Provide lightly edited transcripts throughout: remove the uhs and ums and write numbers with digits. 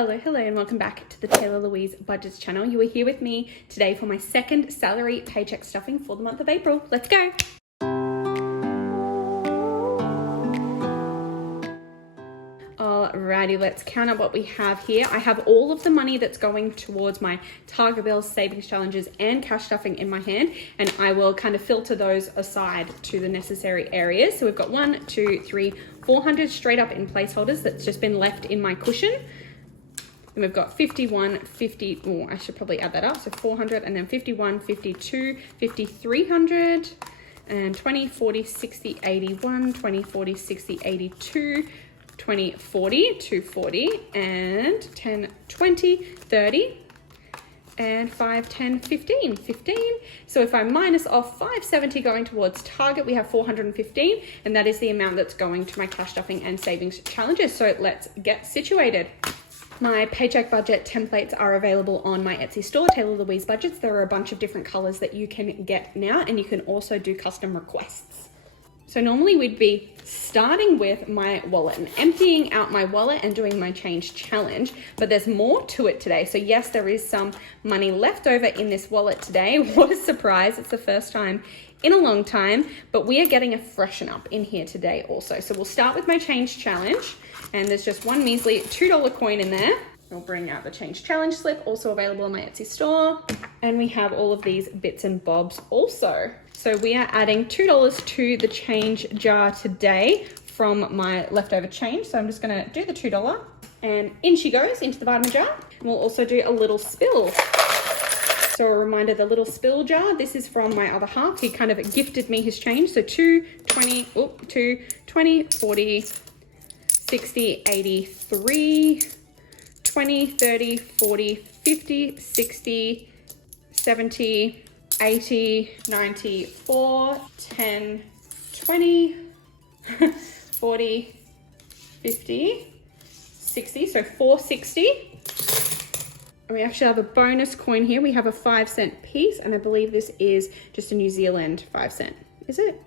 Hello, and welcome back to the Taylah Louise Budgets channel. You are here with me today for my second salary paycheck stuffing for the month of April. Let's go. Alrighty, let's count up what we have here. I have all of the money that's going towards my Target bills, savings challenges, and cash stuffing in my hand, and I will kind of filter those aside to the necessary areas. So we've got 1, 2, 3, 400 straight up in placeholders that's just been left in my cushion. Then we've got 51, 50, oh, I should probably add that up. So 400, and then 51, 52, 5300, and 20, 40, 60, 81, 20, 40, 60, 82, 20, 40, 240, and 10, 20, 30, and 5, 10, 15. So if I minus off 570 going towards Target, we have 415, and that is the amount that's going to my cash stuffing and savings challenges. So let's get situated. My paycheck budget templates are available on my Etsy store, Taylah Louise Budgets. There are a bunch of different colors that you can get now, and you can also do custom requests. So normally we'd be starting with my wallet and emptying out my wallet and doing my change challenge, but there's more to it today. So yes, there is some money left over in this wallet today. What a surprise. It's the first time in a long time, but we are getting a freshen up in here today also. So we'll start with my change challenge, and there's just one measly $2 coin in there. We'll bring out the change challenge slip, also available on my Etsy store. And we have all of these bits and bobs also. So we are adding $2 to the change jar today from my leftover change. So I'm just gonna do the $2, and in she goes into the vitamin jar. And we'll also do a little spill. So a reminder, the little spill jar, this is from my other half. He kind of gifted me his change. So 2, 20, 40, 60, 83, 20, 30, 40, 50, 60, 70, 80, 94, 10, 20, 40, 50, 60, so 460. And we actually have a bonus coin here. We have a 5-cent piece, and I believe this is just a New Zealand 5-cent. Is it?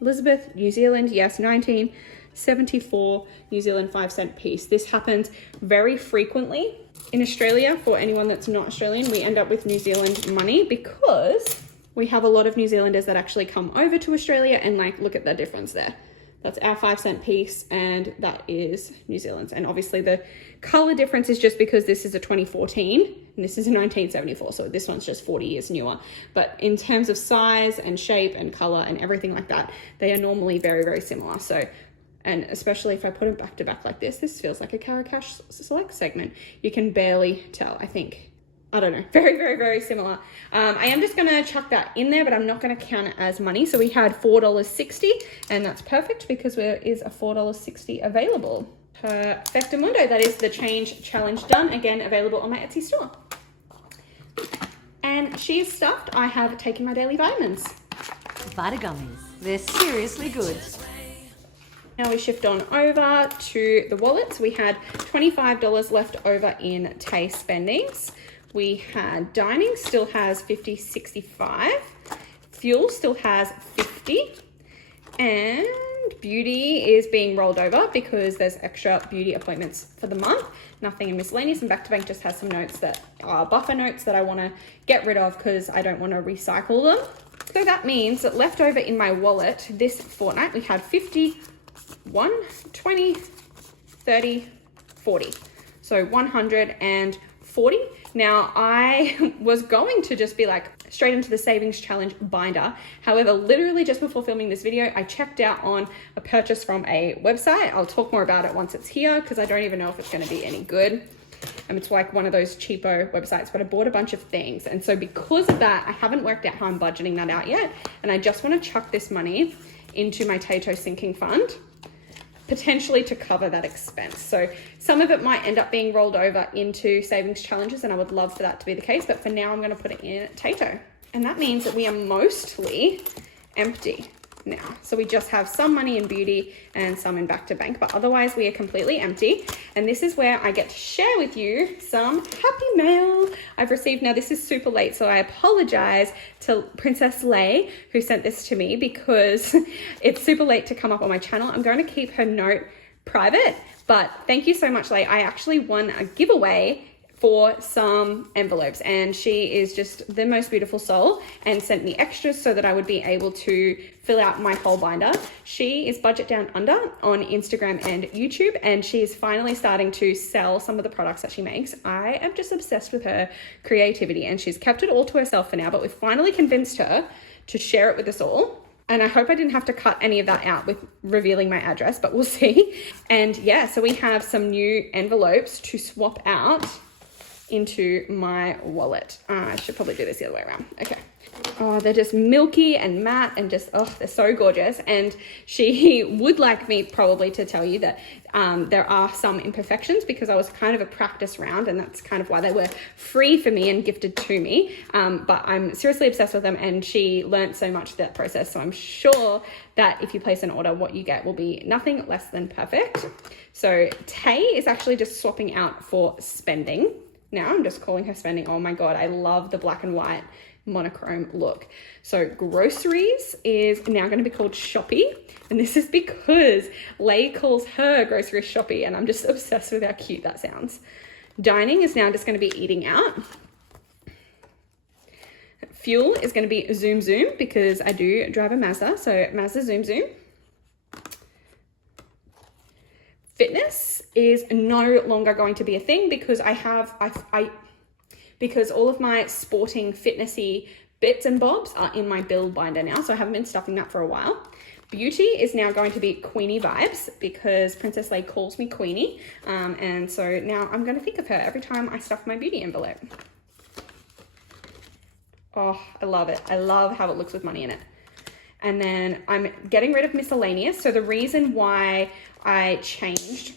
Elizabeth, New Zealand, yes, 1974 New Zealand 5-cent piece. This happens very frequently in Australia. For anyone that's not Australian, we end up with New Zealand money because we have a lot of New Zealanders that actually come over to Australia, and like, look at the difference there. That's our 5-cent piece, and that is New Zealand's. And obviously the color difference is just because this is a 2014 and this is a 1974. So this one's just 40 years newer. But in terms of size and shape and color and everything like that, they are normally very, very similar. So, and especially if I put them back to back like this feels like a Cara Cash Select segment. You can barely tell, I think. I don't know, very, very, very similar. I am just gonna chuck that in there, but I'm not gonna count it as money. So we had $4.60, and that's perfect because there is a $4.60 available. Perfectamundo, that is the change challenge done. Again, available on my Etsy store. And she is stuffed. I have taken my daily vitamins. Vitagummies, they're seriously good. Now we shift on over to the wallets. We had $25 left over in Tay spendings. We had dining, still has 50, 65. Fuel still has 50. And beauty is being rolled over because there's extra beauty appointments for the month. Nothing in miscellaneous, and Back to Bank just has some notes that are buffer notes that I want to get rid of because I don't want to recycle them. So that means that left over in my wallet this fortnight, we had 51, 20, 30, 40. So 140. Now, I was going to just be like straight into the savings challenge binder. However, literally just before filming this video, I checked out on a purchase from a website. I'll talk more about it once it's here because I don't even know if it's going to be any good. It's like one of those cheapo websites, but I bought a bunch of things. And so because of that, I haven't worked out how I'm budgeting that out yet. And I just want to chuck this money into my Tato sinking fund, potentially to cover that expense. So some of it might end up being rolled over into savings challenges, and I would love for that to be the case, but for now I'm going to put it in Tato. And that means that we are mostly empty now. So we just have some money in beauty and some in Back to Bank, but otherwise we are completely empty. And this is where I get to share with you some happy mail I've received. Now this is super late, so I apologize to Princess Lay who sent this to me because it's super late to come up on my channel. I'm going to keep her note private, but thank you so much, Lay. I actually won a giveaway for some envelopes, and she is just the most beautiful soul and sent me extras so that I would be able to fill out my whole binder. She is Budget Down Under on Instagram and YouTube, and she is finally starting to sell some of the products that she makes. I am just obsessed with her creativity, and she's kept it all to herself for now, but we've finally convinced her to share it with us all. And I hope I didn't have to cut any of that out with revealing my address, but we'll see. And yeah, so we have some new envelopes to swap out into my wallet. I should probably do this the other way around. Okay. Oh, they're just milky and matte and just, oh, they're so gorgeous. And she would like me probably to tell you that there are some imperfections because I was kind of a practice round, and that's kind of why they were free for me and gifted to me. But I'm seriously obsessed with them, and she learned so much through that process. So I'm sure that if you place an order, what you get will be nothing less than perfect. So Tay is actually just swapping out for spending. Now I'm just calling her spending. Oh my God, I love the black and white monochrome look. So groceries is now going to be called Shoppy. And this is because Lay calls her grocery Shoppy, and I'm just obsessed with how cute that sounds. Dining is now just going to be eating out. Fuel is going to be Zoom Zoom because I do drive a Mazda. So Mazda Zoom Zoom. Fitness is no longer going to be a thing because because all of my sporting fitnessy bits and bobs are in my bill binder now, so I haven't been stuffing that for a while. Beauty is now going to be Queenie vibes because Princess Lay calls me Queenie, and so now I'm going to think of her every time I stuff my beauty envelope. Oh, I love it. I love how it looks with money in it. And then I'm getting rid of miscellaneous. So the reason why I changed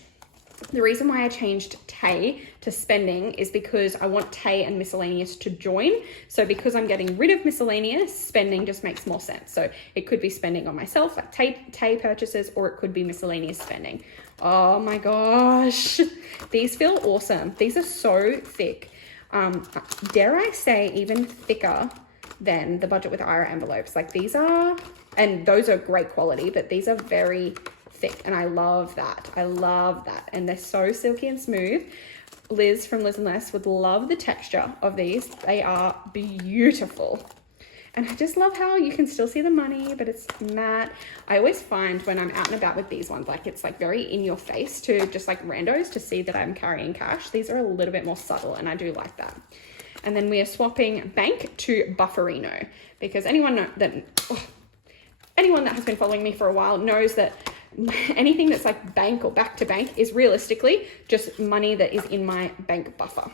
Tay to spending is because I want Tay and miscellaneous to join. So because I'm getting rid of miscellaneous, spending just makes more sense. So it could be spending on myself, like Tay purchases, or it could be miscellaneous spending. Oh my gosh, these feel awesome. These are so thick. Dare I say even thicker than the Budget with Ira envelopes. Like these are, and those are great quality, but these are very thick, and I love that. I love that. And they're so silky and smooth. Liz from Liz and Les would love the texture of these. They are beautiful. And I just love how you can still see the money, but it's matte. I always find when I'm out and about with these ones, like it's like very in your face to just like randos to see that I'm carrying cash. These are a little bit more subtle, and I do like that. And then we are swapping bank to Bufferino because anyone that has been following me for a while knows that anything that's like bank or back to bank is realistically just money that is in my bank buffer.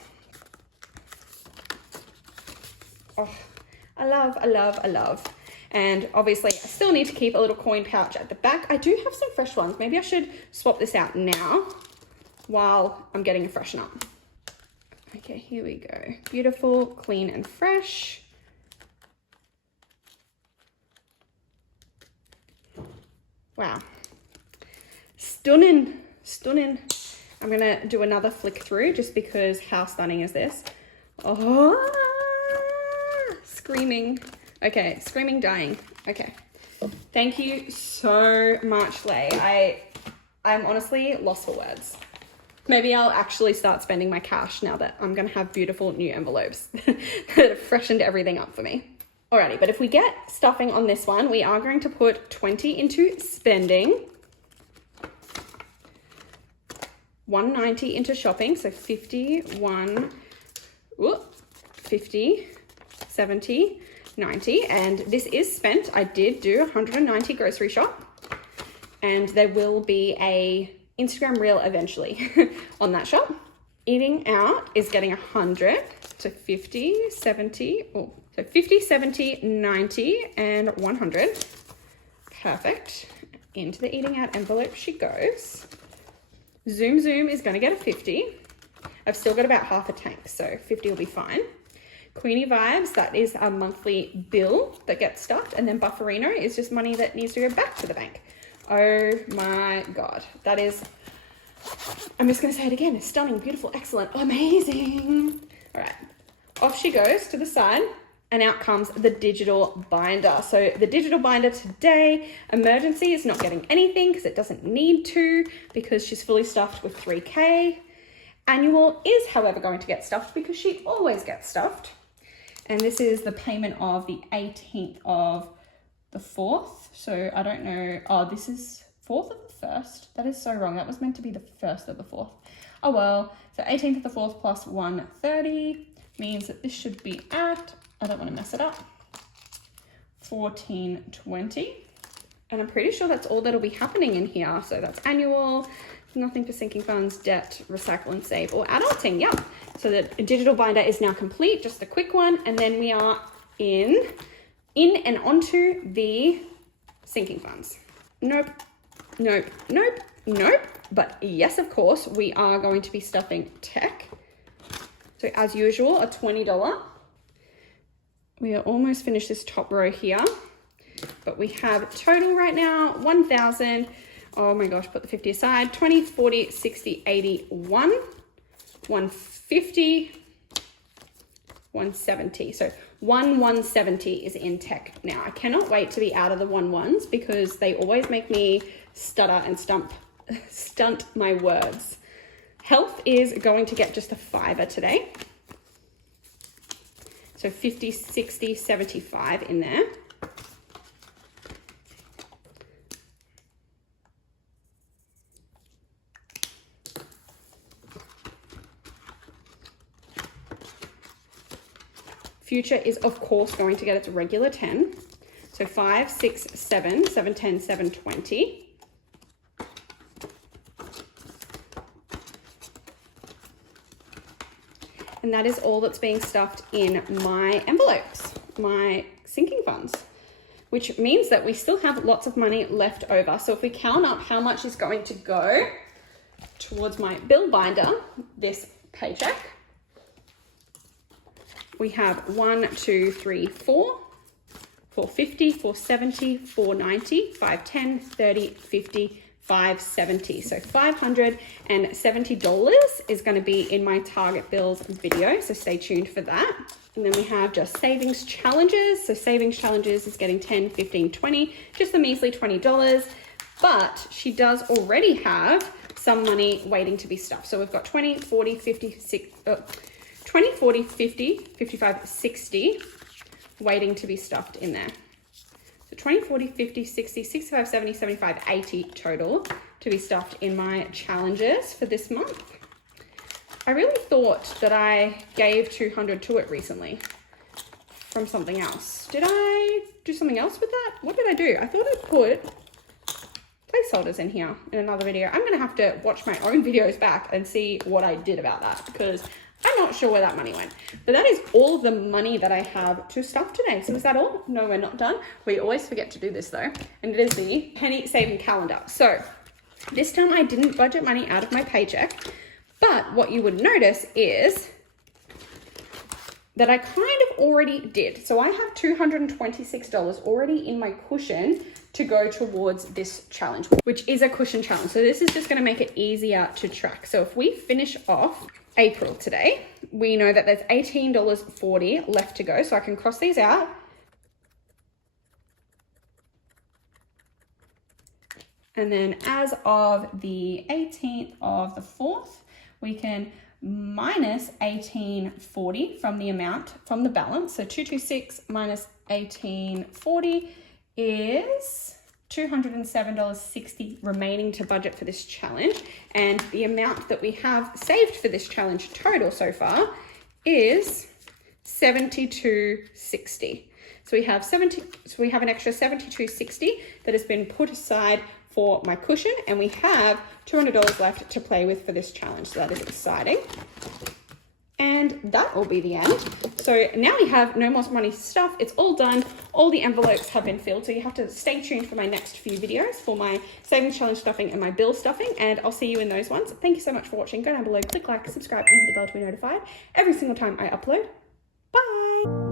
Oh, I love. And obviously I still need to keep a little coin pouch at the back. I do have some fresh ones. Maybe I should swap this out now while I'm getting a freshen up. Okay, here we go. Beautiful, clean and fresh. Wow. Stunning. I'm gonna do another flick through just because how stunning is this? Oh, screaming. Okay, screaming, dying. Okay. Thank you so much, Lay. I'm honestly lost for words. Maybe I'll actually start spending my cash now that I'm gonna have beautiful new envelopes that have freshened everything up for me. Alrighty, but if we get stuffing on this one, we are going to put 20 into spending, 190 into shopping, so 50, 70, 90, and this is spent. I did do 190 grocery shop, and there will be a Instagram reel eventually on that shop. Eating out is getting 100, so 50, 70, so 50, 70, 90, and 100. Perfect. Into the eating out envelope she goes. Zoom Zoom is going to get a 50. I've still got about half a tank, so 50 will be fine. Queenie Vibes, that is a monthly bill that gets stuffed. And then Bufferino is just money that needs to go back to the bank. Oh my God. That is, I'm just going to say it again. It's stunning, beautiful, excellent, amazing. All right. Off she goes to the side. And out comes the digital binder. So the digital binder today, emergency is not getting anything because it doesn't need to, because she's fully stuffed with 3K. Annual is, however, going to get stuffed because she always gets stuffed. And this is the payment of the 18th of the 4th. So I don't know. Oh, this is 4th of the 1st. That is so wrong. That was meant to be the 1st of the 4th. Oh well. So 18th of the 4th plus 130 means that this should be at, I don't want to mess it up, 1420. And I'm pretty sure that's all that'll be happening in here. So that's annual, nothing for sinking funds, debt, recycle and save, or adulting. Yeah. So the digital binder is now complete, just a quick one. And then we are in and onto the sinking funds. Nope, nope, nope, nope. But yes, of course, we are going to be stuffing tech. So as usual, a $20. We are almost finished this top row here, but we have total right now, 1,000. Oh my gosh, put the 50 aside. 20, 40, 60, 80, 150, 170. So 170 is in tech now. I cannot wait to be out of the 1s because they always make me stutter and stunt my words. Health is going to get just a $5 today. So 50, 60, 75 in there. Future is, of course, going to get its regular 10. So 5, 6, 7, 7, 10, 7, 20. And that is all that's being stuffed in my envelopes, my sinking funds, which means that we still have lots of money left over. So if we count up how much is going to go towards my bill binder, this paycheck, we have 1, 2, 3, 4, 450, 470, 490, 510, 30, 50, 570. So $570 is going to be in my target bills video. So stay tuned for that. And then we have just savings challenges. So savings challenges is getting 10, 15, 20, just a measly $20. But she does already have some money waiting to be stuffed. So we've got 20, 40, 50, 20, 40, 50, 55, 60 waiting to be stuffed in there. So 20, 40, 50, 60, 65, 70, 75, 80 total to be stuffed in my challenges for this month. I really thought that I gave 200 to it recently from something else. Did I do something else with that? What did I do? I thought I put placeholders in here in another video. I'm going to have to watch my own videos back and see what I did about that because I'm not sure where that money went. But that is all of the money that I have to stuff today. So is that all? No, we're not done. We always forget to do this though. And it is the penny saving calendar. So this time I didn't budget money out of my paycheck. But what you would notice is that I kind of already did. So I have $226 already in my cushion to go towards this challenge, which is a cushion challenge. So this is just going to make it easier to track. So if we finish off April today, we know that there's $18.40 left to go. So I can cross these out. And then as of the 18th of the 4th, we can minus $18.40 from the amount, from the balance. So 226 minus $18.40 is $207.60 remaining to budget for this challenge. And the amount that we have saved for this challenge total so far is $72.60. So we have an extra $72.60 that has been put aside for my cushion, and we have $200 left to play with for this challenge. So that is exciting. And that will be the end. So now we have no more money stuff. It's all done. All the envelopes have been filled. So you have to stay tuned for my next few videos for my savings challenge stuffing and my bill stuffing. And I'll see you in those ones. Thank you so much for watching. Go down below, click like, subscribe, and hit the bell to be notified every single time I upload. Bye.